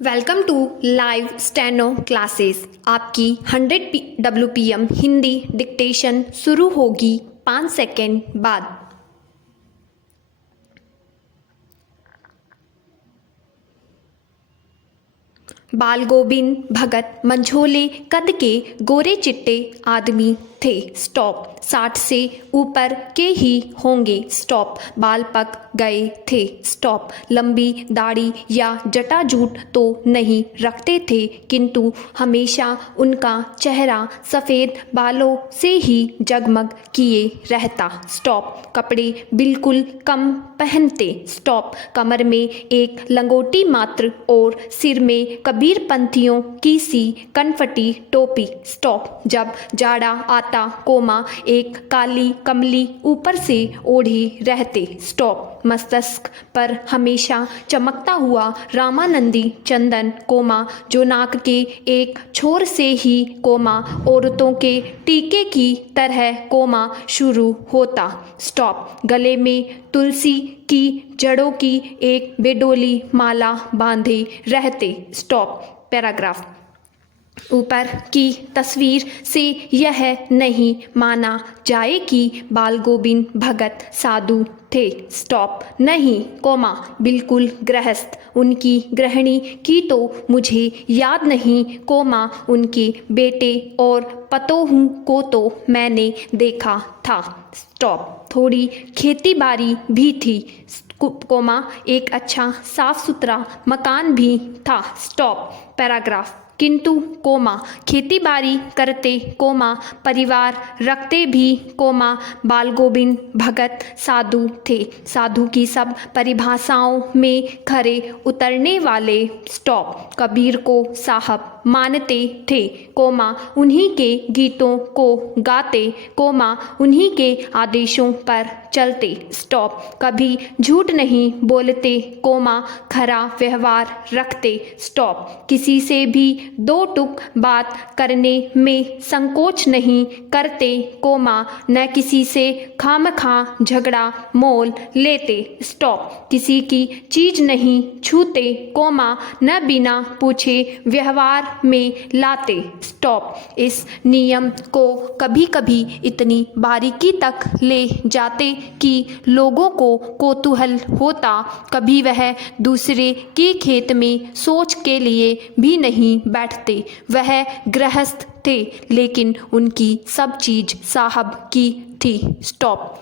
Welcome to live steno classes. आपकी 100 WPM Hindi dictation शुरू होगी 5 सेकेंड बाद। बाल गोविंद भगत मंझोले कद के गोरे चिट्टे आदमी थे। स्टॉप। 60 से ऊपर के ही होंगे। स्टॉप। बाल पक गए थे। स्टॉप। लंबी दाढ़ी या जटाजूट तो नहीं रखते थे, किंतु हमेशा उनका चेहरा सफ़ेद बालों से ही जगमग किए रहता। स्टॉप। कपड़े बिल्कुल कम पहनते। स्टॉप। कमर में एक लंगोटी मात्र और सिर में कबीरपंथियों की सी कनफटी टोपी। स्टॉप। जब जाड़ा आता कोमा एक काली कमली ऊपर से ओढ़े रहते। स्टॉप। मस्तक पर हमेशा चमकता हुआ रामानंदी चंदन कोमा, जो नाक के एक छोर से ही कोमा औरतों के टीके की तरह कोमा शुरू होता। स्टॉप। गले में तुलसी की जड़ों की एक बेडोली माला बांधे रहते। स्टॉप। पैराग्राफ। ऊपर की तस्वीर से यह नहीं माना जाए कि बाल गोविंद भगत साधु थे। स्टॉप। नहीं कोमा, बिल्कुल गृहस्थ। उनकी गृहिणी की तो मुझे याद नहीं कोमा, उनके बेटे और पतोहू को तो मैंने देखा था। स्टॉप। थोड़ी खेती बाड़ी भी थी कोमा, एक अच्छा साफ सुथरा मकान भी था। स्टॉप। पैराग्राफ। किंतु कोमा खेती बाड़ी करते कोमा परिवार रखते भी कोमा बाल गोविंद भगत साधु थे। साधु की सब परिभाषाओं में खरे उतरने वाले। स्टॉप। कबीर को साहब मानते थे कोमा, उन्हीं के गीतों को गाते कोमा, उन्हीं के आदेशों पर चलते। स्टॉप। कभी झूठ नहीं बोलते कोमा, खरा व्यवहार रखते। स्टॉप। किसी से भी दो टुक बात करने में संकोच नहीं करते कोमा, न किसी से खामखा झगड़ा मोल लेते। स्टॉप। किसी की चीज नहीं छूते कोमा, न बिना पूछे व्यवहार में लाते। स्टॉप। इस नियम को कभी कभी इतनी बारीकी तक ले जाते कि लोगों को कौतूहल होता। कभी वह दूसरे के खेत में सोच के लिए भी नहीं बैठते। वह गृहस्थ थे, लेकिन उनकी सब चीज साहब की थी। स्टॉप।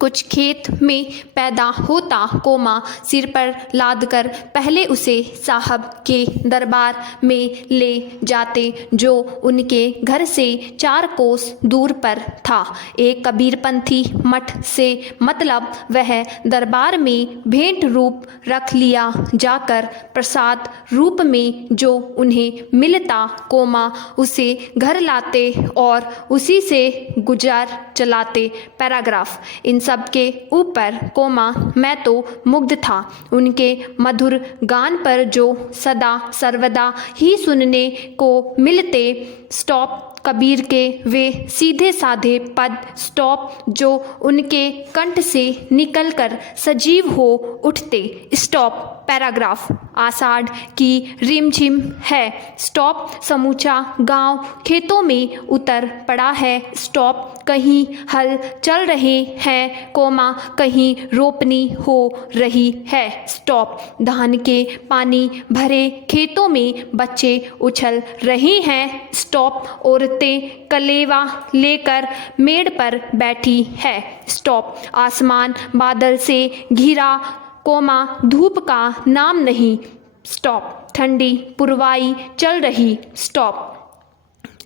कुछ खेत में पैदा होता कोमा, सिर पर लादकर पहले उसे साहब के दरबार में ले जाते, जो उनके घर से 4 कोस दूर पर था। एक कबीरपंथी मठ से मतलब वह दरबार में भेंट रूप रख लिया जाकर प्रसाद रूप में जो उन्हें मिलता कोमा, उसे घर लाते और उसी से गुजार चलाते। पैराग्राफ। इन सब के ऊपर कोमा मैं तो मुग्ध था, उनके मधुर गान पर जो सदा सर्वदा ही सुनने को मिलते। स्टॉप। कबीर के वे सीधे साधे पद। स्टॉप। जो उनके कंठ से निकलकर सजीव हो उठते। स्टॉप। पैराग्राफ। आषाढ़ की रिमझिम है। स्टॉप। समूचा गांव खेतों में उतर पड़ा है। स्टॉप। कहीं हल चल रहे हैं कोमा, कहीं रोपनी हो रही है। स्टॉप। धान के पानी भरे खेतों में बच्चे उछल रहे हैं। स्टॉप। औरतें कलेवा लेकर मेड़ पर बैठी है। स्टॉप। आसमान बादल से घिरा कोमा, धूप का नाम नहीं। स्टॉप। ठंडी पुरवाई चल रही। स्टॉप।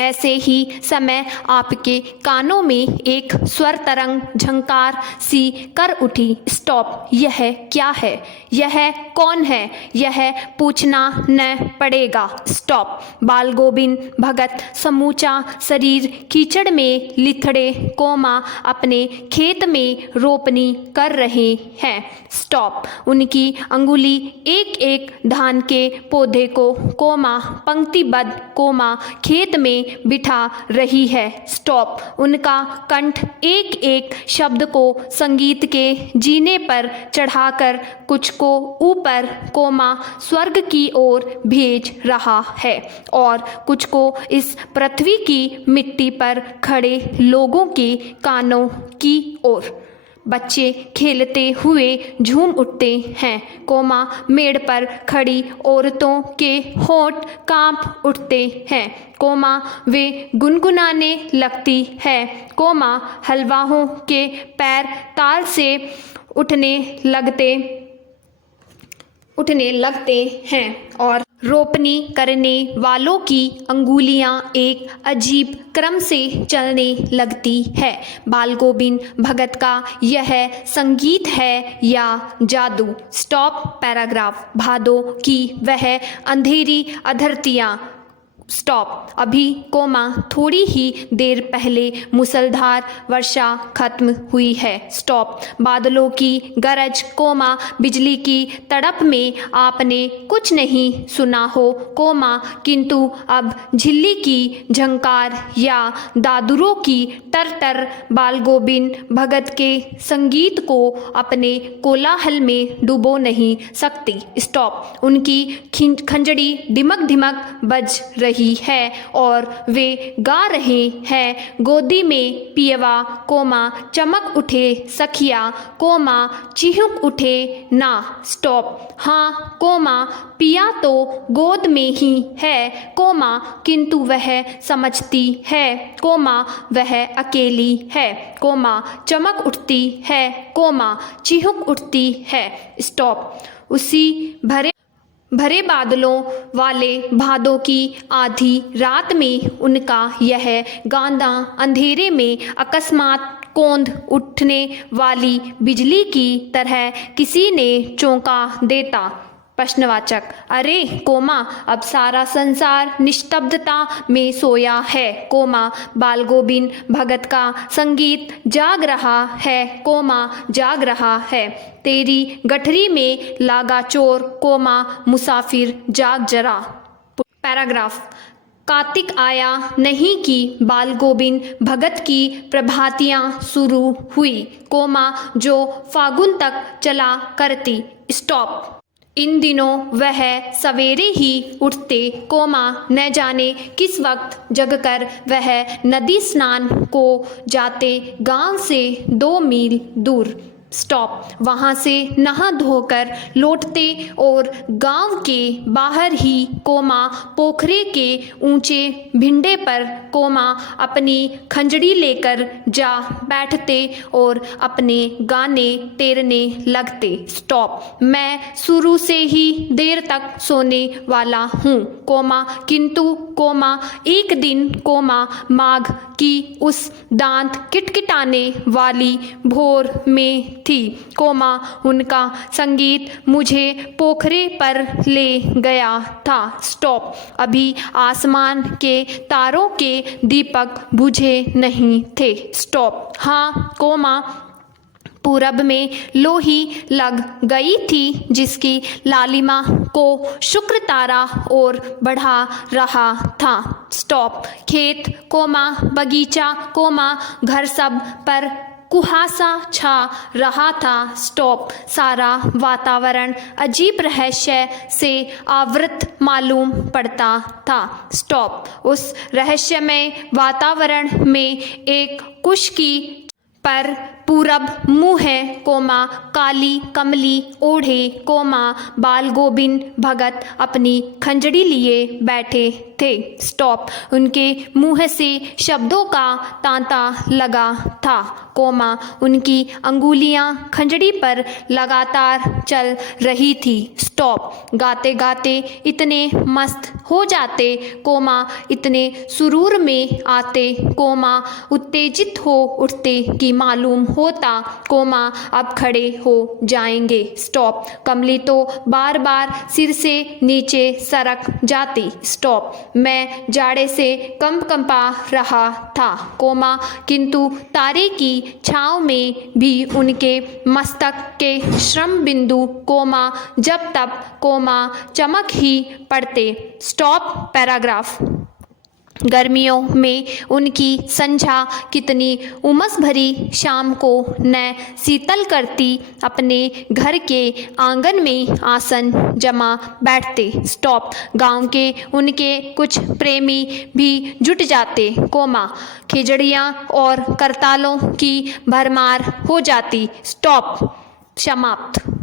ऐसे ही समय आपके कानों में एक स्वर तरंग झंकार सी कर उठी। स्टॉप। यह क्या है? यह कौन है? यह पूछना न पड़ेगा। स्टॉप। बाल गोविंद भगत समूचा शरीर कीचड़ में लिथड़े कोमा अपने खेत में रोपनी कर रहे हैं। स्टॉप। उनकी अंगुली एक एक धान के पौधे को कोमा पंक्तिबद्ध कोमा खेत में में बिठा रही है। स्टॉप। उनका कंठ एक एक शब्द को संगीत के जीने पर चढ़ाकर कुछ को ऊपर कोमा स्वर्ग की ओर भेज रहा है और कुछ को इस पृथ्वी की मिट्टी पर खड़े लोगों के कानों की ओर। बच्चे खेलते हुए झूम उठते हैं, कोमा मेड़ पर खड़ी औरतों के होंठ कांप उठते हैं, कोमा वे गुनगुनाने लगती है, कोमा हलवाओं के पैर ताल से उठने लगते हैं और रोपनी करने वालों की अंगुलियां एक अजीब क्रम से चलने लगती है। बाल गोविंद भगत का यह संगीत है या जादू। Stop paragraph. भादों की वह अंधेरी अधरतियाँ। स्टॉप। अभी कोमा थोड़ी ही देर पहले मूसलधार वर्षा खत्म हुई है। स्टॉप। बादलों की गरज, कोमा बिजली की तड़प में आपने कुछ नहीं सुना हो, कोमा किंतु अब झिल्ली की झंकार या दादुरों की तरतर बाल गोविंद भगत के संगीत को अपने कोलाहल में डुबो नहीं सकती। स्टॉप। उनकी खंजड़ी ढिमक ढिमक बज रही है और वे गा रहे हैं, गोदी में पियवा, कोमा चमक उठे सखिया, कोमा चिहुक उठे ना। स्टॉप। हाँ, कोमा पिया तो गोद में ही है, कोमा किंतु वह समझती है, कोमा वह अकेली है, कोमा चमक उठती है, कोमा चिहुक उठती है। स्टॉप। उसी भरे बादलों वाले भादों की आधी रात में उनका यह गाना अंधेरे में अकस्मात कौंध उठने वाली बिजली की तरह किसी ने चौंका देता। प्रश्नवाचक। अरे कोमा, अब सारा संसार निस्तब्धता में सोया है, कोमा बाल गोविंद भगत का संगीत जाग रहा है, कोमा जाग रहा है, तेरी गठरी में लागा चोर, कोमा मुसाफिर जाग जरा। पैराग्राफ। कार्तिक आया नहीं कि बाल गोविंद भगत की प्रभातियाँ शुरू हुई, कोमा जो फागुन तक चला करती। स्टॉप। इन दिनों वह सवेरे ही उठते, कोमा न जाने किस वक्त जगकर वह नदी स्नान को जाते गांव से 2 मील दूर। स्टॉप। वहाँ से नहा धोकर लौटते और गांव के बाहर ही कोमा पोखरे के ऊंचे भिंडे पर कोमा अपनी खंजड़ी लेकर जा बैठते और अपने गाने तेरने लगते। स्टॉप। मैं शुरू से ही देर तक सोने वाला हूँ, कोमा किंतु कोमा एक दिन कोमा माघ की उस दांत किटकिटाने वाली भोर में थी, कोमा उनका संगीत मुझे पोखरे पर ले गया था। स्टॉप। अभी आसमान के तारों के दीपक बुझे नहीं थे। स्टॉप। हाँ, कोमा पूरब में लोही लग गई थी जिसकी लालिमा को शुक्र तारा और बढ़ा रहा था। स्टॉप। खेत, कोमा बगीचा, कोमा घर सब पर कुहासा छा रहा था। स्टॉप। सारा वातावरण अजीब रहस्य से आवृत मालूम पड़ता था। स्टॉप। उस रहस्यमय वातावरण में एक कुश की पर पूरब मुँह है, कोमा काली कमली ओढ़े, कोमा बाल गोविंद भगत अपनी खंजड़ी लिए बैठे थे। स्टॉप। उनके मुँह से शब्दों का तांता लगा था, कोमा उनकी अंगुलियां खंजड़ी पर लगातार चल रही थी। स्टॉप। गाते गाते इतने मस्त हो जाते, कोमा इतने सुरूर में आते, कोमा उत्तेजित हो उठते कि मालूम होता कोमा अब खड़े हो जाएंगे। स्टॉप। कमली तो बार बार सिर से नीचे सरक जाती। स्टॉप। मैं जाड़े से कंपा रहा था, कोमा किंतु तारे की छाँव में भी उनके मस्तक के श्रम बिंदु कोमा जब तब कोमा चमक ही पड़ते। Stop paragraph. गर्मियों में उनकी संझा कितनी उमस भरी शाम को न शीतल करती, अपने घर के आंगन में आसन जमा बैठते। स्टॉप। गांव के उनके कुछ प्रेमी भी जुट जाते, कोमा खिजड़ियाँ और करतालों की भरमार हो जाती। स्टॉप। समाप्त।